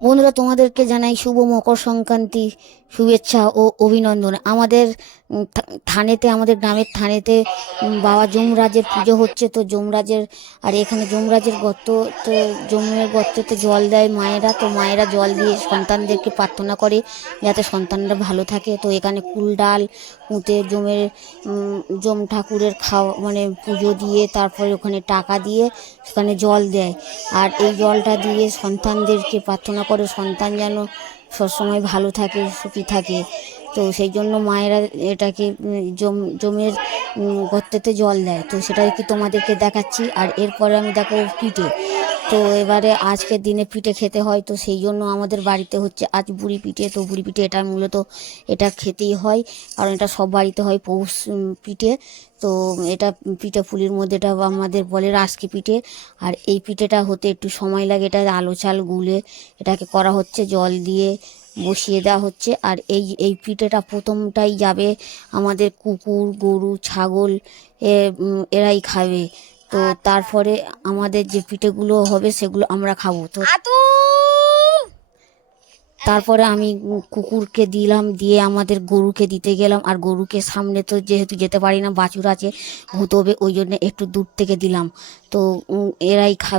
বন্ধুরা, তোমাদেরকে জানাই শুভ মকর সংক্রান্তি শুভেচ্ছা ও অভিনন্দন। আমাদের থানেতে, আমাদের গ্রামের থানেতে বাবা যমরাজের পুজো হচ্ছে। তো যমরাজের, আর এখানে যমরাজের গর্ত, তো যমের গর্তেতে জল দেয় মায়েরা। তো মায়েরা জল দিয়ে সন্তানদেরকে প্রার্থনা করে যাতে সন্তানরা ভালো থাকে। তো এখানে কুল ডাল পুঁতে যম ঠাকুরের খাওয়া মানে পুজো দিয়ে তারপরে ওখানে টাকা দিয়ে সেখানে জল দেয়। আর এই জলটা দিয়ে সন্তানদেরকে প্রার্থনা করে সন্তান যেন সবসময় ভালো থাকে, সুখী থাকে। তো সেই জন্য মায়েরা এটাকে জমের গর্তেতে জল দেয়। তো সেটাই কি তোমাদেরকে দেখাচ্ছি। আর এরপরে আমি দেখো পিঠে। তো এবারে আজকের দিনে পিঠে খেতে হয়, তো সেই জন্য আমাদের বাড়িতে হচ্ছে আজ বুড়ি পিঠে। তো বুড়ি পিঠে এটা মূলত এটা খেতেই হয়, কারণ এটা সব বাড়িতে হয় পৌষ পিঠে। তো এটা পিঠে পুলির মধ্যে এটা আমাদের বলে রাজকি পিঠে। আর এই পিঠেটা হতে একটু সময় লাগে। এটা আলো চাল গুলে এটাকে করা হচ্ছে, জল দিয়ে বসিয়ে দেওয়া হচ্ছে। আর এই এই পিঠেটা প্রথমটাই যাবে আমাদের কুকুর, গরু, ছাগল এরাই খাবে। তো তারপরে আমাদের যে পিঠেগুলো হবে সেগুলো আমরা খাবো। তো তারপরে আমি কুকুরকে দিলাম, দিয়ে আমাদের গরুকে দিতে গেলাম। আর গরুকে সামনে তো যেহেতু যেতে পারি না, বাছুর আছে, ভূতবে, ওই জন্য একটু দূর থেকে দিলাম। তো এরাই খাবে।